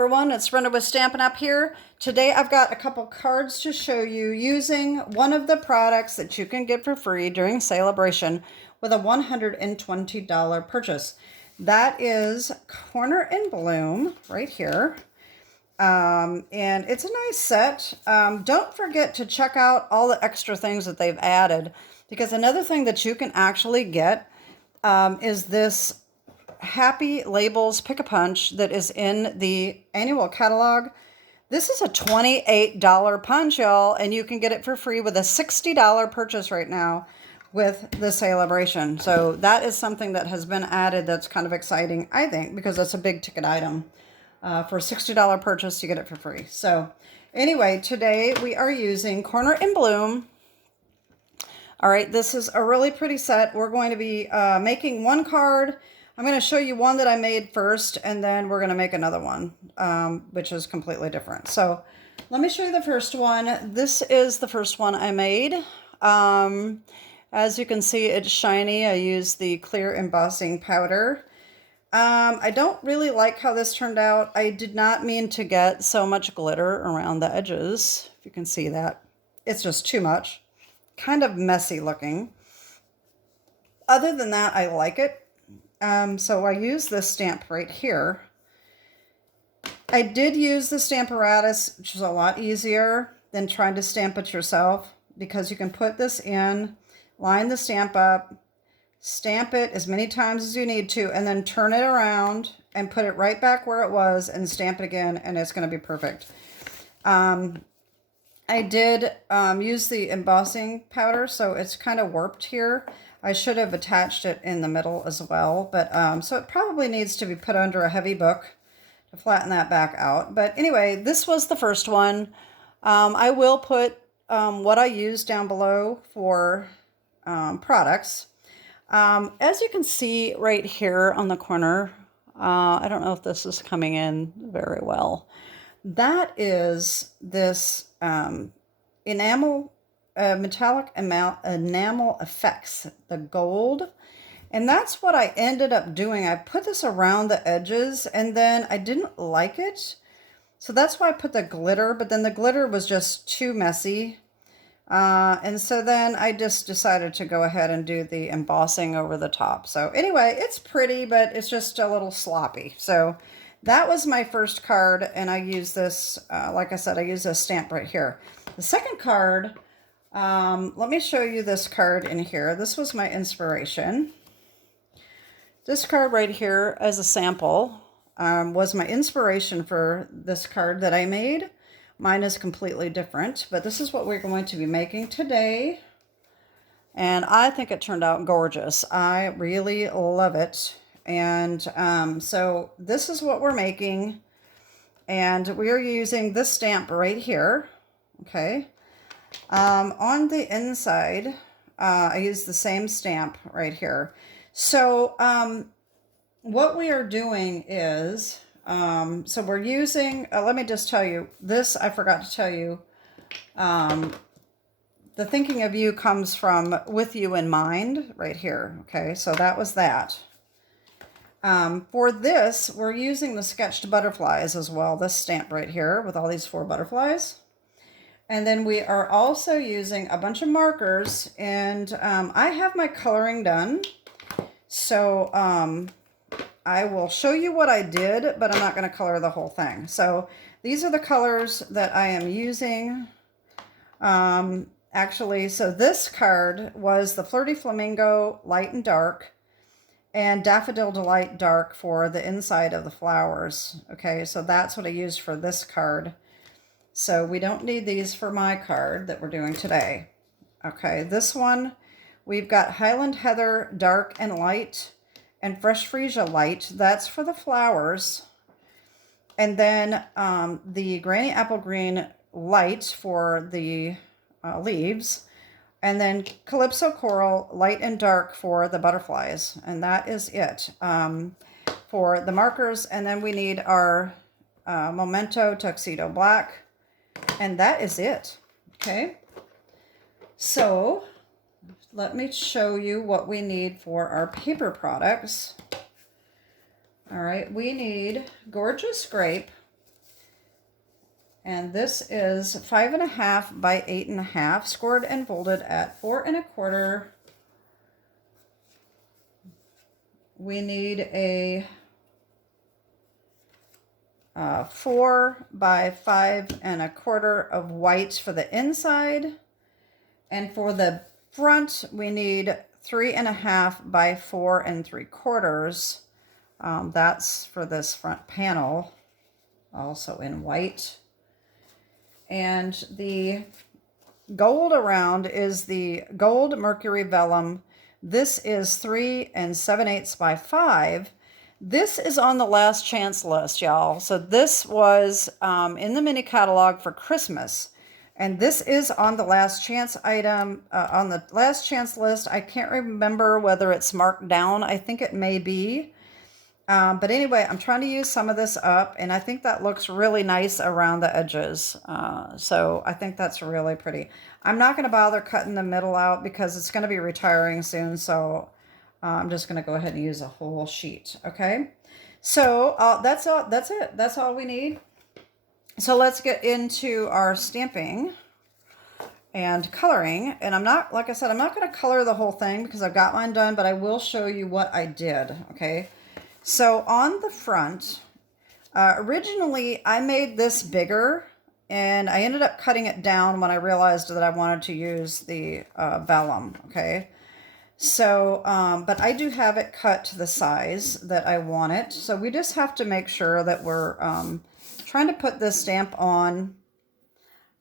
everyone, it's Brenda with Stampin' Up here. Today I've got a couple cards to show you using one of the products that you can get for free during Sale-A-Bration with a $120 purchase. That is Corner and Bloom right here. And it's a nice set. Don't forget to check out all the extra things that they've added, because another thing that you can actually get is this Happy Labels Pick-a-Punch that is in the annual catalog. This is a $28 punch, y'all, and you can get it for free with a $60 purchase right now with the Sale-A-Bration. So that is something that has been added that's kind of exciting, I think, because it's a big ticket item. For a $60 purchase, you get it for free. So anyway, today we are using Corner and Bloom. All right, this is a really pretty set. We're going to be making one card. I'm going to show you one that I made first, and then we're going to make another one, which is completely different. So let me show you the first one. This is the first one I made. As you can see, it's shiny. I used the clear embossing powder. I don't really like how this turned out. I did not mean to get so much glitter around the edges. If you can see that. It's just too much. Kind of messy looking. Other than that, I like it. So I use this stamp right here. I did use the Stamparatus, which is a lot easier than trying to stamp it yourself, because you can put this in, line the stamp up, stamp it as many times as you need to, and then turn it around and put it right back where it was and stamp it again, and it's going to be perfect. I did use the embossing powder, so it's kind of warped here. I should have attached it in the middle as well, but so it probably needs to be put under a heavy book to flatten that back out. But anyway, this was the first one. I will put what I used down below for products. As you can see right here on the corner, I don't know if this is coming in very well. That is this metallic enamel effects, the gold. And that's what I ended up doing. I put this around the edges, and then I didn't like it. So that's why I put the glitter, but then the glitter was just too messy. And so then I just decided to go ahead and do the embossing over the top. So anyway, it's pretty, but it's just a little sloppy. So that was my first card, and I used this, like I said, I used this stamp right here. The second card, let me show you this card in here. This was my inspiration. This card right here as a sample was my inspiration for this card that I made. Mine is completely different, but this is what we're going to be making today. And I think it turned out gorgeous. I really love it. And so this is what we're making. And we are using this stamp right here. Okay. On the inside, I use the same stamp right here. So what we are doing is, so we're using, let me just tell you, this I forgot to tell you, the thinking of you comes from with you in mind right here. Okay, so that was that. For this, we're using the sketched butterflies as well, this stamp right here with all these 4 butterflies. And then we are also using a bunch of markers, and I have my coloring done. So I will show you what I did, but I'm not going to color the whole thing. So these are the colors that I am using. Actually, so this card was the Flirty Flamingo Light and Dark, and Daffodil Delight Dark for the inside of the flowers. Okay, so that's what I used for this card. So we don't need these for my card that we're doing today. Okay, this one, we've got Highland Heather Dark and Light and Fresh Freesia Light. That's for the flowers. And then the Granny Apple Green Light for the leaves. And then Calypso Coral Light and Dark for the butterflies. And that is it for the markers. And then we need our Memento Tuxedo Black. And that is it. Okay. So let me show you what we need for our paper products. All right, we need Gorgeous Grape, And this is 5.5 by 8.5, scored and folded at 4.25. We need a 4 by 5.25 of white for the inside. And for the front, we need 3.5 by 4.75. That's for this front panel, also in white. And the gold around is the gold Mercury vellum. This is 3 7/8 by 5. This is on the last chance list, y'all. So this was in the mini catalog for Christmas. And this is on the last chance item, on the last chance list. I can't remember whether it's marked down. I think it may be. But anyway, I'm trying to use some of this up, and I think that looks really nice around the edges. So I think that's really pretty. I'm not going to bother cutting the middle out because it's going to be retiring soon. So I'm just going to go ahead and use a whole sheet. Okay. So that's all. That's it. That's all we need. So let's get into our stamping and coloring. And I'm not, like I said, I'm not going to color the whole thing because I've got mine done, but I will show you what I did. Okay. So on the front, originally I made this bigger and I ended up cutting it down when I realized that I wanted to use the vellum, okay? So, but I do have it cut to the size that I want it. So we just have to make sure that we're trying to put this stamp on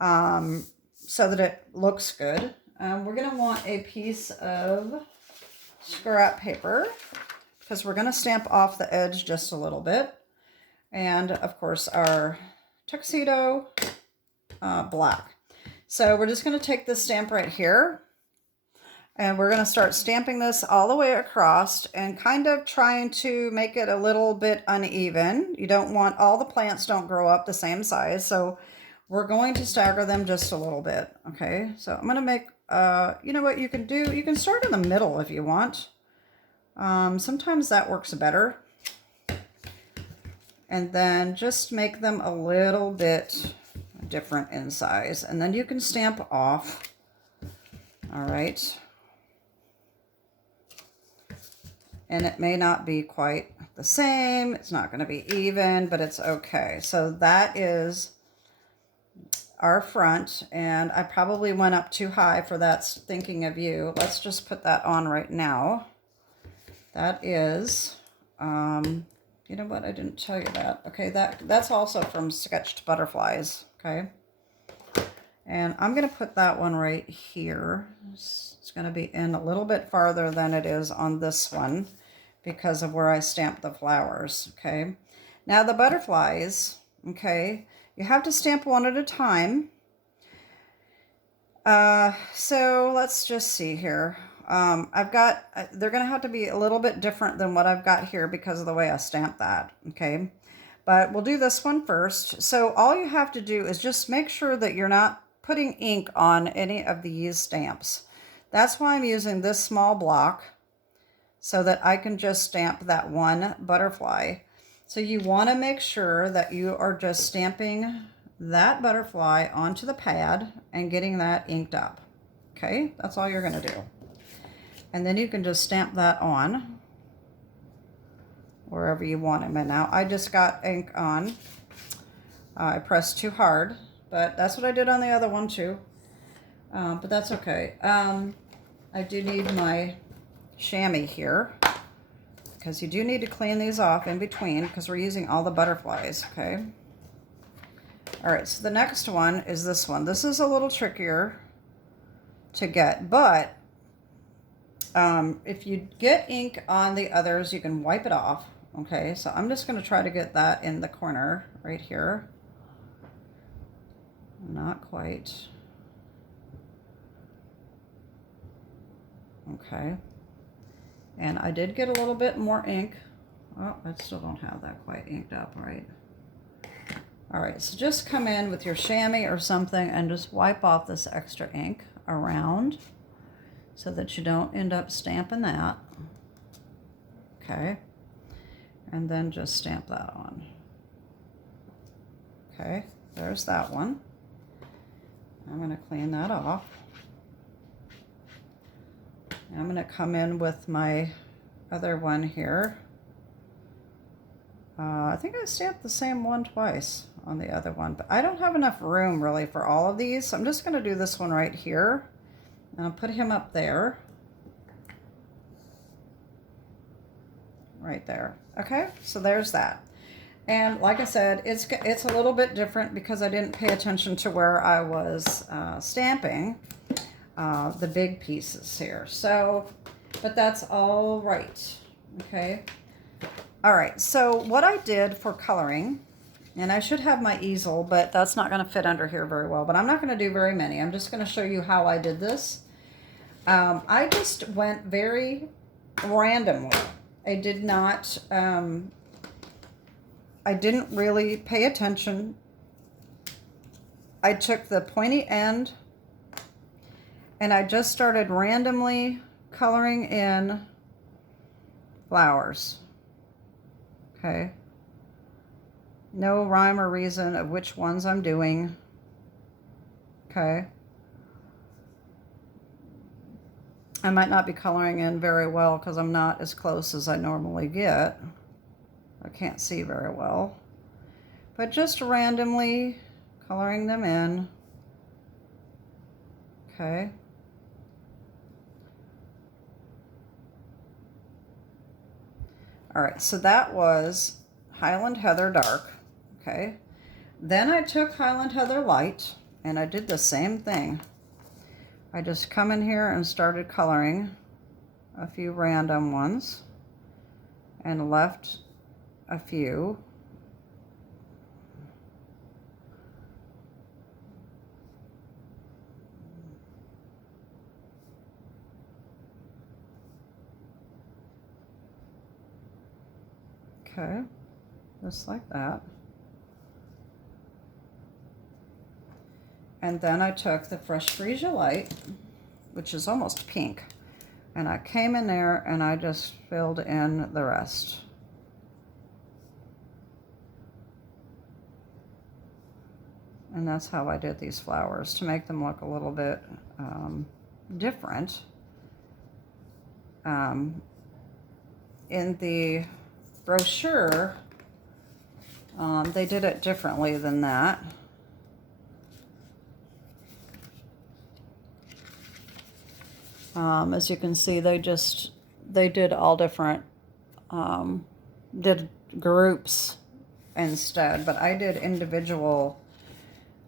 so that it looks good. We're going to want a piece of scrap paper, because we're going to stamp off the edge just a little bit. And of course our tuxedo black. So we're just going to take this stamp right here and we're going to start stamping this all the way across and kind of trying to make it a little bit uneven. You don't want, all the plants don't grow up the same size. So we're going to stagger them just a little bit. Okay. So I'm going to make, you know what you can do? You can start in the middle if you want. Sometimes that works better. And then just make them a little bit different in size. And then you can stamp off. All right. And it may not be quite the same. It's not going to be even, but it's okay. So that is our front. And I probably went up too high for that, thinking of you. Let's just put that on right now. That is, you know what? I didn't tell you that. Okay, that's also from Sketched Butterflies. Okay. And I'm going to put that one right here. It's going to be in a little bit farther than it is on this one because of where I stamped the flowers. Okay. Now the butterflies, okay, you have to stamp one at a time. So let's just see here. They're going to have to be a little bit different than what I've got here because of the way I stamped that. Okay. But we'll do this one first. So all you have to do is just make sure that you're not putting ink on any of these stamps. That's why I'm using this small block so that I can just stamp that one butterfly. So you want to make sure that you are just stamping that butterfly onto the pad and getting that inked up. Okay, that's all you're going to do. And then you can just stamp that on wherever you want them. And now I just got ink on. I pressed too hard, but that's what I did on the other one too. But that's okay. I do need my chamois here because you do need to clean these off in between because we're using all the butterflies, okay? All right, so the next one is this one. This is a little trickier to get, but if you get ink on the others, you can wipe it off. Okay, so I'm just going to try to get that in the corner right here. Not quite. Okay. And I did get a little bit more ink. Oh, I still don't have that quite inked up, right? All right, so just come in with your chamois or something and just wipe off this extra ink around so that you don't end up stamping that. Okay. And then just stamp that on. Okay. there's that one. I'm going to clean that off. I'm going to come in with my other one here. I think I stamped the same one twice on the other one, but I don't have enough room really for all of these. So I'm just going to do this one right here. And I'll put him up there. Right there. Okay, so there's that. And like I said, it's a little bit different because I didn't pay attention to where I was stamping the big pieces here. So, but that's all right. Okay. All right, so what I did for coloring, and I should have my easel, but that's not going to fit under here very well, but I'm not going to do very many. I'm just going to show you how I did this. I just went very randomly. I did not, I didn't really pay attention. I took the pointy end and I just started randomly coloring in flowers. Okay. No rhyme or reason of which ones I'm doing. Okay. I might not be coloring in very well because I'm not as close as I normally get. I can't see very well. But just randomly coloring them in. Okay. All right, so that was Highland Heather Dark. Okay. Then I took Highland Heather Light and I did the same thing. I just come in here and started coloring a few random ones and left a few. Okay, just like that. And then I took the Fresh Freesia Light, which is almost pink, and I came in there and I just filled in the rest. And that's how I did these flowers, to make them look a little bit different. In the brochure, they did it differently than that. As you can see, they did all different, did groups instead, but I did individual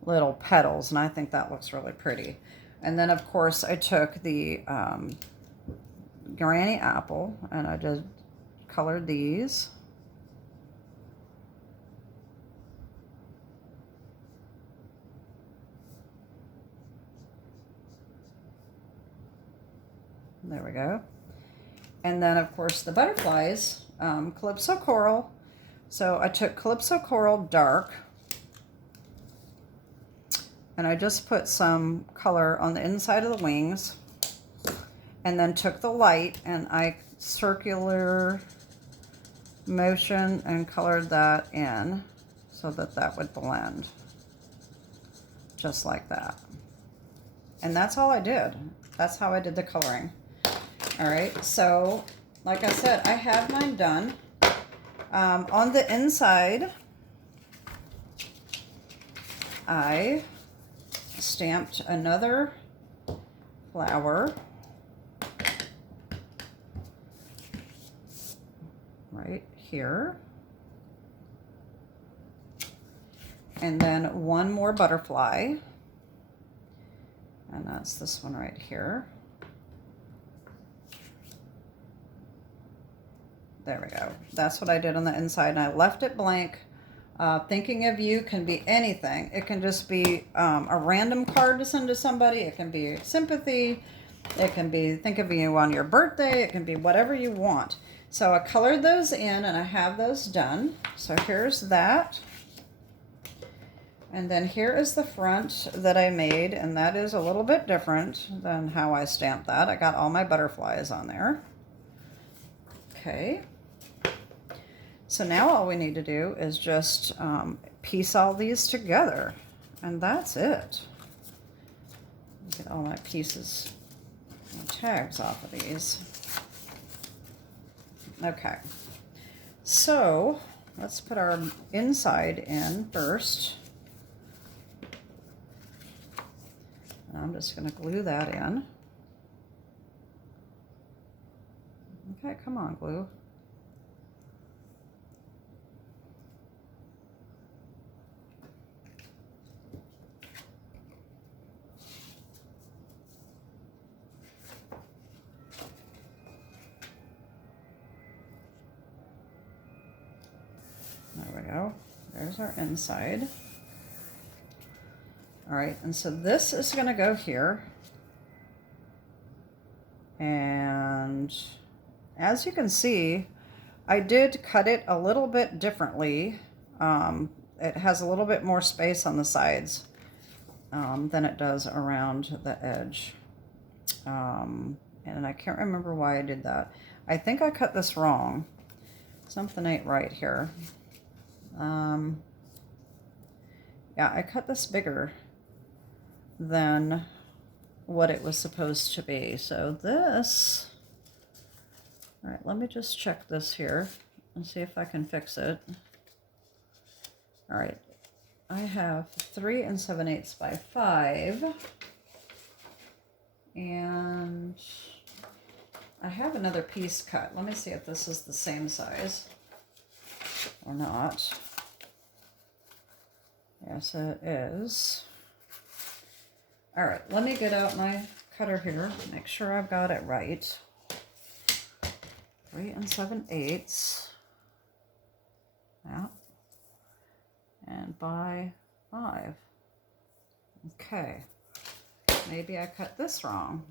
little petals, and I think that looks really pretty. And then, of course, I took the Granny Apple, and I just colored these. There we go. And then, of course, the butterflies, Calypso Coral. So I took Calypso Coral Dark, and I just put some color on the inside of the wings, and then took the light and I circular motion and colored that in so that that would blend just like that. And that's all I did. That's how I did the coloring. All right, so like I said, I have mine done. On the inside, I stamped another flower right here. And then one more butterfly. And that's this one right here. There we go. That's what I did on the inside, and I left it blank. Thinking of you can be anything. It can just be a random card to send to somebody. It can be sympathy. It can be think of you on your birthday. It can be whatever you want. So I colored those in, and I have those done. So here's that. And then here is the front that I made, and that is a little bit different than how I stamped that. I got all my butterflies on there. Okay. So now all we need to do is just piece all these together, and that's it. Get all my pieces and tags off of these. Okay, so let's put our inside in first. And I'm just going to glue that in. Okay, come on, glue. There we go. There's our inside. All right, and so this is going to go here. And as you can see, I did cut it a little bit differently. It has a little bit more space on the sides than it does around the edge. And I can't remember why I did that. I think I cut this wrong. Something ain't right here. Yeah, I cut this bigger than what it was supposed to be. So this, all right, let me just check this here and see if I can fix it. All right, I have 3 7/8 by 5, and I have another piece cut. Let me see if this is the same size or not. Yes, it is. All right, let me get out my cutter here, make sure I've got it right. 3 7/8. Yeah. And by 5. Okay. Maybe I cut this wrong.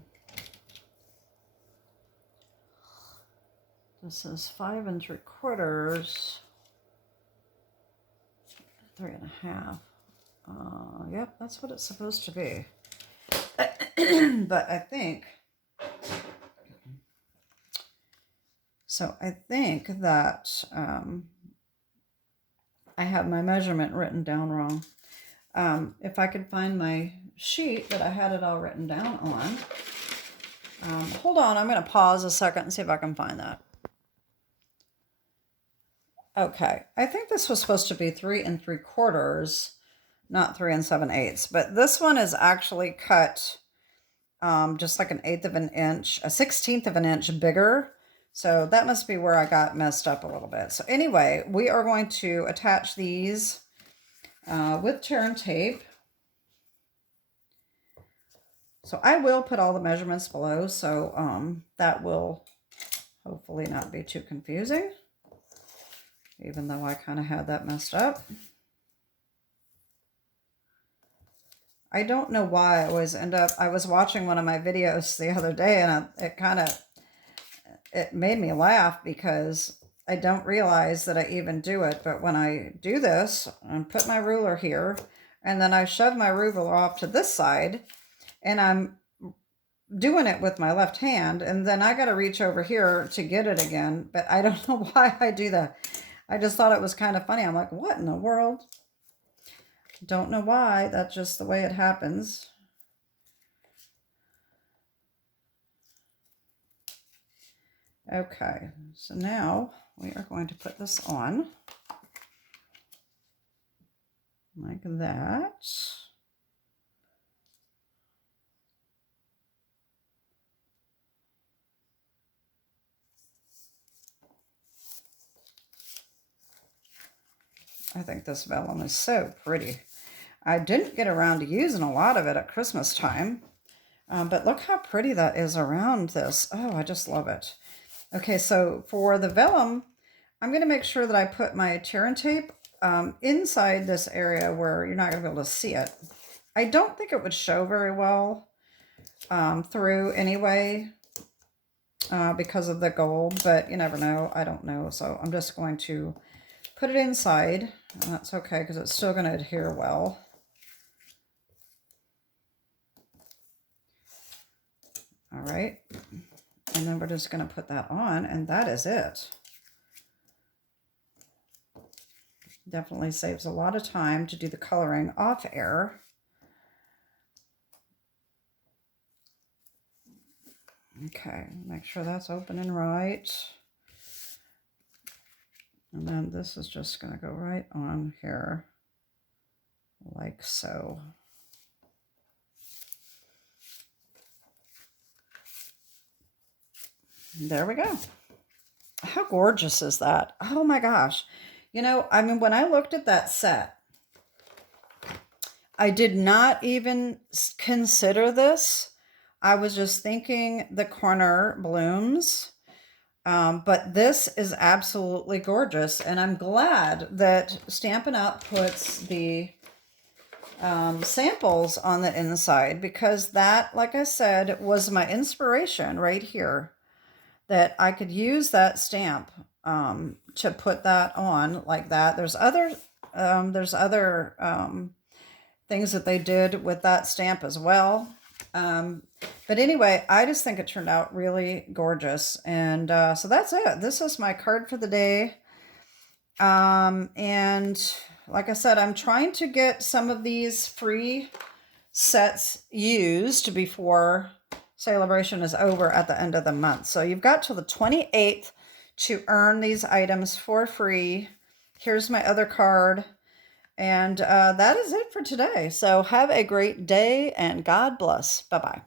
This is 5 3/4. 3 1/2. Yep, that's what it's supposed to be. But I think, so I think that I have my measurement written down wrong. If I could find my sheet that I had it all written down on. Hold on, I'm going to pause a second and see if I can find that. Okay, I think this was supposed to be 3 3/4, not 3 7/8, but this one is actually cut just like 1/8 of an inch, a 1/16 of an inch bigger. So that must be where I got messed up a little bit. So anyway, we are going to attach these with tear and tape. So I will put all the measurements below, so that will hopefully not be too confusing, even though I kind of had that messed up. I don't know why I always end up, I was watching one of my videos the other day, and it made me laugh because I don't realize that I even do it. But when I do this and put my ruler here, and then I shove my ruler off to this side, and I'm doing it with my left hand, and then I got to reach over here to get it again. But I don't know why I do that. I just thought it was kind of funny. I'm like, what in the world? Don't know why. That's just the way it happens. Okay, so now we are going to put this on like that. I think this vellum is so pretty. I didn't get around to using a lot of it at Christmas time, but look how pretty that is around this. Oh, I just love it. Okay, so for the vellum, I'm going to make sure that I put my tear and tape inside this area where you're not going to be able to see it. I don't think it would show very well through anyway because of the gold, but you never know. I don't know. So I'm just going to put it inside, and that's okay because it's still going to adhere well. All right. And then we're just going to put that on, and that is it. Definitely saves a lot of time to do the coloring off air. Okay, make sure that's open and right. And then this is just going to go right on here, like so. There we go. How gorgeous is that? Oh my gosh. You know, I mean, when I looked at that set, I did not even consider this. I was just thinking the corner blooms. But this is absolutely gorgeous. And I'm glad that Stampin' Up! Puts the samples on the inside, because that, like I said, was my inspiration right here. That I could use that stamp to put that on like that. There's other things that they did with that stamp as well. But anyway, I just think it turned out really gorgeous. And so that's it. This is my card for the day. And like I said, I'm trying to get some of these free sets used before Sale-A-Bration is over at the end of the month. So you've got till the 28th to earn these items for free. Here's my other card. And that is it for today. So have a great day and God bless. Bye-bye.